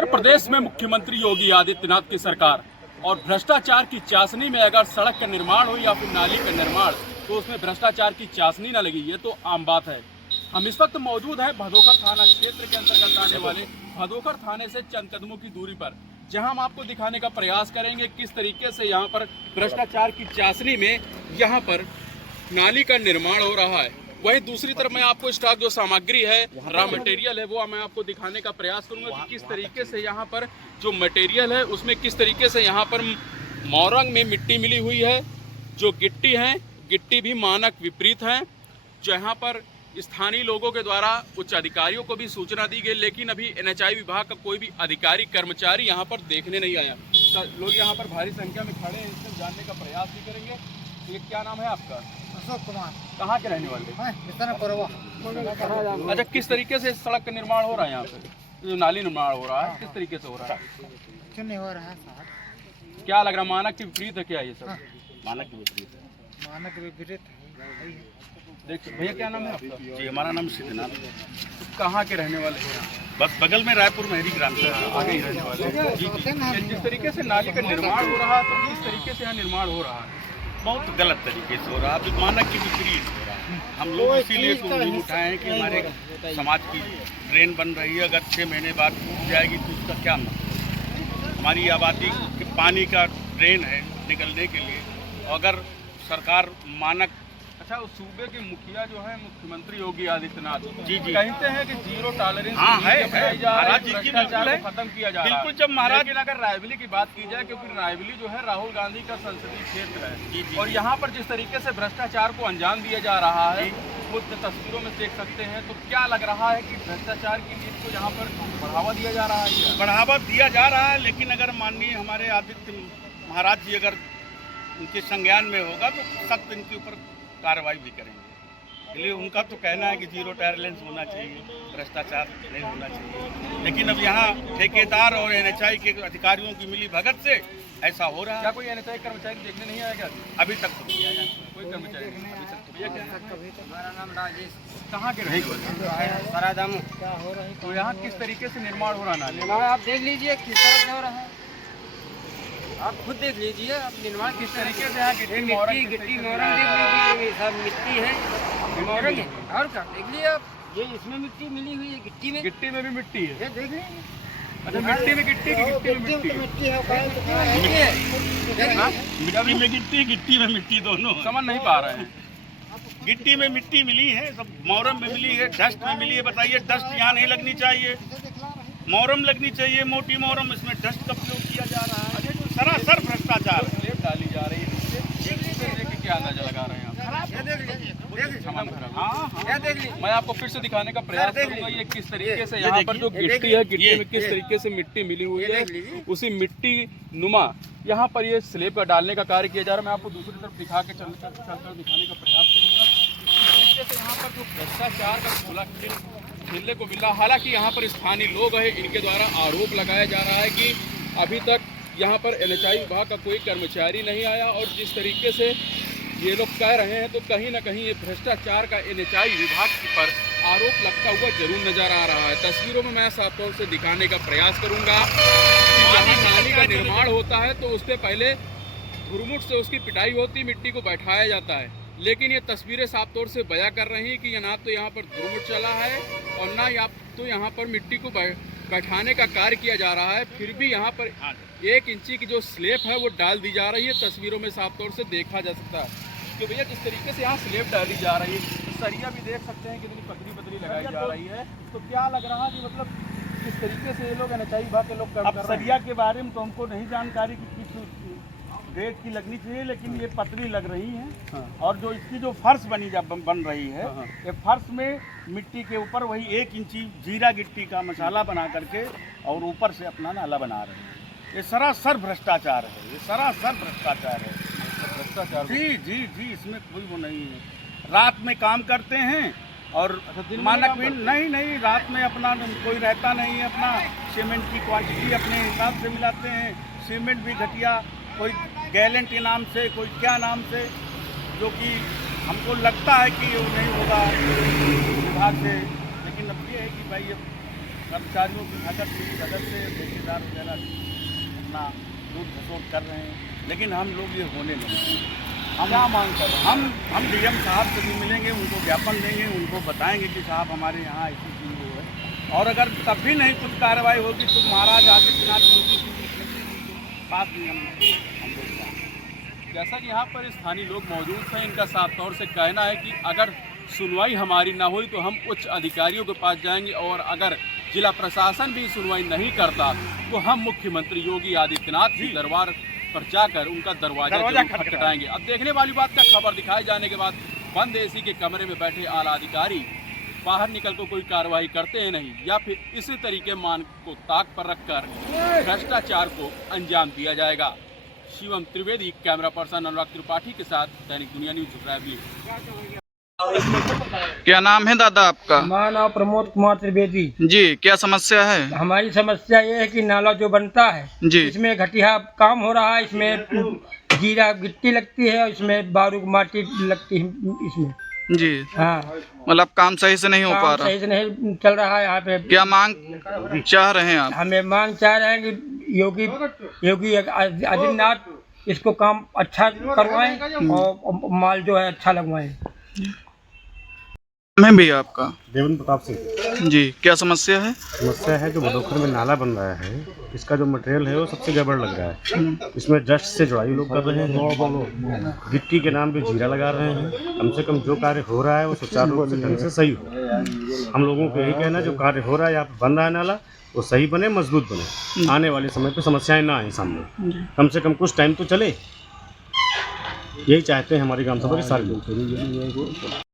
उत्तर प्रदेश में मुख्यमंत्री योगी आदित्यनाथ की सरकार और भ्रष्टाचार की चाशनी में अगर सड़क का निर्माण हो या फिर नाली का निर्माण, तो उसमें भ्रष्टाचार की चाशनी न लगी, ये तो आम बात है। हम इस वक्त मौजूद हैं भदोकर थाना क्षेत्र के अंतर्गत आने वाले भदोकर थाने से चंद कदमों की दूरी पर, जहां हम आपको दिखाने का प्रयास करेंगे किस तरीके से यहां पर भ्रष्टाचार की चाशनी में यहां पर नाली का निर्माण हो रहा है। वहीं दूसरी तरफ मैं आपको स्टॉक जो सामग्री है, रॉ मटेरियल है, वो मैं आपको दिखाने का प्रयास करूंगा कि किस तरीके से यहाँ पर जो मटेरियल है उसमें किस तरीके से यहाँ पर मोरंग में मिट्टी मिली हुई है। जो गिट्टी है, गिट्टी भी मानक विपरीत है। जो यहाँ पर स्थानीय लोगों के द्वारा उच्च अधिकारियों को भी सूचना दी गई, लेकिन अभी NHI विभाग का कोई भी अधिकारी कर्मचारी यहाँ पर देखने नहीं आया। लोग यहाँ पर भारी संख्या में खड़े हैं, इससे जानने का प्रयास भी करेंगे। ये क्या नाम है आपका? अशोक कुमार। कहाँ के रहने वाले? अच्छा, किस तरीके से सड़क का निर्माण हो रहा है यहाँ पे? जो नाली निर्माण हो रहा है किस तरीके से हो रहा है? क्यों नहीं हो रहा है साहब? क्या लग रहा है, मानक के विपरीत है क्या ये सब? मानक के विपरीत है। मानक विपरीत है। देखिए भैया, क्या नाम है आपका? जी, हमारा नाम सिद्धनाथ। कहाँ के रहने वाले हैं? बस बगल में रायपुर मेहरी ग्राम से आगे ही रहने वाले हैं। जी जी। जिस तरीके से नाली का निर्माण हो रहा है, तो किस तरीके से यहाँ निर्माण हो रहा है? बहुत गलत तरीके से हो रहा है, मानक के विपरीत हो रहा है। हम लोग इसीलिए तो नहीं उठाए हैं कि हमारे समाज की ड्रेन बन रही है, अगर 6 महीने बाद टूट जाएगी तो उसका क्या मतलब? हमारी आबादी के पानी का ड्रेन है निकलने के लिए, अगर सरकार मानक। अच्छा, उस सूबे के मुखिया जो है मुख्यमंत्री योगी आदित्यनाथ जी जी कहते हैं कि जीरो टॉलरेंस महाराज जी की खत्म किया जा रहा है। बिल्कुल, जब महाराज, लेकिन अगर रायबली की बात की जाए, क्योंकि रायबली जो है राहुल गांधी का संसदीय क्षेत्र है जी जी, और यहाँ पर जिस तरीके से भ्रष्टाचार को अंजाम दिया जा रहा है वो तस्वीरों में देख सकते हैं। तो क्या लग रहा है कि भ्रष्टाचार की नीति को यहाँ पर बढ़ावा दिया जा रहा है? बढ़ावा दिया जा रहा है, लेकिन अगर माननीय हमारे आदित्य महाराज जी अगर उनके संज्ञान में होगा तो सख्त इनके ऊपर कार्रवाई भी करेंगे। इसलिए उनका तो कहना है कि जीरो टॉलरेंस होना चाहिए, भ्रष्टाचार नहीं होना चाहिए, लेकिन अब यहाँ ठेकेदार और NHI के अधिकारियों की मिली भगत से ऐसा हो रहा है। क्या कोई NHI कर्मचारी देखने नहीं आया क्या? अभी तक तो नहीं आया कोई कर्मचारी अभी तक तो। भैया क्या है? हमारा नाम राजेश। कहाँ के रहने वाले? सरादाम। क्या हो रही? तो यहाँ किस तरीके से निर्माण हो रहा है नाली? आप देख लीजिए किस तरह से हो रहा है, आप खुद देख लीजिए। आप निर्माण किस तरीके से है। गिट्टी मोरंग देख लीजिए, ये सब मिट्टी है, मोरंग है। और क्या देख लीजिए आप, ये इसमें मिट्टी मिली हुई है, गिट्टी में भी मिट्टी है। ये देख लीजिए। अच्छा, मिट्टी में गिट्टी की गिट्टी में मिट्टी मिट्टी है, मिट्टी में गिट्टी, गिट्टी में मिट्टी, दोनों समझ नहीं पा रहे हैं। गिट्टी में मिट्टी मिली है, सब मोरम में मिली है, डस्ट में मिली है। बताइए, डस्ट यहाँ नहीं लगनी चाहिए, मोरम लगनी चाहिए, मोटी मोरम। इसमें डस्ट का प्रयोग किया जा रहा है। सरासर भ्रष्टाचार स्लेब डाली जा रही है। क्या अंदाजा लगा रहे हैं आप? मैं आपको फिर से दिखाने का प्रयास करूंगा ये किस तरीके से यहाँ पर जो गिट्टी है, गिट्टी में किस तरीके से मिट्टी मिली हुई है, उसी मिट्टी नुमा यहाँ पर ये स्लेब का डालने का कार्य किया जा रहा है। मैं आपको दूसरी तरफ दिखा के चलकर दिखाने का प्रयास करूंगा किस तरीके से यहाँ पर जो भ्रष्टाचार का खुला खेलने को मिल रहा है। हालांकि यहाँ पर स्थानीय लोग हैं, इनके द्वारा आरोप लगाया जा रहा है कि अभी तक यहाँ पर NHI विभाग का कोई कर्मचारी नहीं आया और जिस तरीके से ये लोग कह रहे हैं तो कहीं ना कहीं ये भ्रष्टाचार का NHI विभाग पर आरोप लगता हुआ जरूर नजर आ रहा है। तस्वीरों में मैं साफ तौर से दिखाने का प्रयास करूंगा कि जहाँ नाली का निर्माण होता है तो उससे पहले घुरमुट से उसकी पिटाई होती, मिट्टी को बैठाया जाता है, लेकिन ये तस्वीरें साफ तौर से बयां कर रही हैं कि ना तो यहाँ पर घुरमुट चला है और ना तो यहाँ पर मिट्टी को बैठाने का कार्य किया जा रहा है। फिर भी यहाँ पर 1 इंची की जो स्लेब है वो डाल दी जा रही है। तस्वीरों में साफ तौर से देखा जा सकता है कि भैया जिस तरीके से यहाँ स्लेब डाली जा रही है, सरिया भी देख सकते हैं कितनी पतली लगाई जा रही है। तो क्या लग रहा है कि मतलब किस तरीके से ये लोग NHI विभाग के लोग अब सरिया के बारे में तो हमको नहीं जानकारी कि किस ग्रेड की लगनी चाहिए, लेकिन ये पतली लग रही है। हाँ। और जो इसकी जो फर्श बन रही है, हाँ। ये फर्श में मिट्टी के ऊपर वही 1 इंची जीरा गिट्टी का मसाला बना करके और ऊपर से अपना नाला बना रहे हैं। ये सरासर भ्रष्टाचार है, ये सरासर भ्रष्टाचार है। भ्रष्टाचार जी जी जी, इसमें कोई वो नहीं है। रात में काम करते हैं और मानक भी नहीं, रात में अपना कोई रहता नहीं है, अपना सीमेंट की क्वांटिटी अपने हिसाब से मिलाते हैं। सीमेंट भी घटिया, कोई गैलेंट के नाम से, कोई क्या नाम से, जो कि हमको लगता है कि वो नहीं होगा विभाग से। लेकिन अब ये है कि भाई अब कर्मचारियों की नकद की वजह से ठेकेदार वगैरह अपना लूट खसोट कर रहे हैं, लेकिन हम लोग ये होने नहीं। हम क्या मांग कर रहे हैं? हम डीएम साहब से भी मिलेंगे, उनको ज्ञापन देंगे, उनको बताएंगे कि साहब हमारे यहाँ ऐसी चीज़ वो है, और अगर तब भी नहीं कुछ कार्रवाई होगी तो महाराज आदित्यनाथ उनकी बात भी हम लोग जाएंगे। जैसा कि यहाँ पर स्थानीय लोग मौजूद हैं, इनका साफ तौर से कहना है कि अगर सुनवाई हमारी ना हुई तो हम उच्च अधिकारियों के पास जाएंगे, और अगर जिला प्रशासन भी सुनवाई नहीं करता तो हम मुख्यमंत्री योगी आदित्यनाथ के दरबार पर जाकर उनका दरवाजा खटखटाएंगे। अब देखने वाली बात का, खबर दिखाए जाने के बाद बंद एसी के कमरे में बैठे आला अधिकारी बाहर निकल कर कोई कार्रवाई करते हैं नहीं, या फिर इसी तरीके मान को ताक पर रखकर भ्रष्टाचार को अंजाम दिया जाएगा। शिवम त्रिवेदी, कैमरा पर्सन अनुराग त्रिपाठी के साथ, दैनिक दुनिया न्यूज रायबरेली। क्या नाम है दादा आपका? हमारा नाम प्रमोद कुमार त्रिवेदी जी। क्या समस्या है? हमारी समस्या ये है कि नाला जो बनता है जी, इसमें घटिया काम हो रहा है, इसमें जीरा गिट्टी लगती है और इसमें बारू माटी लगती है इसमें। जी। हाँ, मतलब काम सही से नहीं हो पा काम रहा। सही से नहीं चल रहा है यहाँ पे। क्या मांग चाह रहे हैं आप? हमें मांग चाह रहे हैं कि योगी आदित्यनाथ इसको काम अच्छा करवाएं और माल जो है अच्छा लगवाएं। मैं भी आपका देवेंद्र प्रताप सिंह जी। क्या समस्या है? समस्या है जो भदोखर में नाला बन रहा है, इसका जो मटेरियल है वो सबसे गड़बड़ लग रहा है। इसमें जस्ट से जुड़ाई लोग कर रहे हैं, गिट्टी के नाम पे जीरा लगा रहे हैं। कम से कम जो कार्य हो रहा है वो सुचारू रूप से ढंग से सही हो। हम लोगों को यही कहना है जो कार्य हो रहा है यहाँ पे बन रहा है नाला, वो सही बने, मजबूत बने, आने वाले समय पे समस्याएं ना आए सामने, कम से कम कुछ टाइम तो चले। यही चाहते हैं हमारी ग्राम सभा के सारे लोग।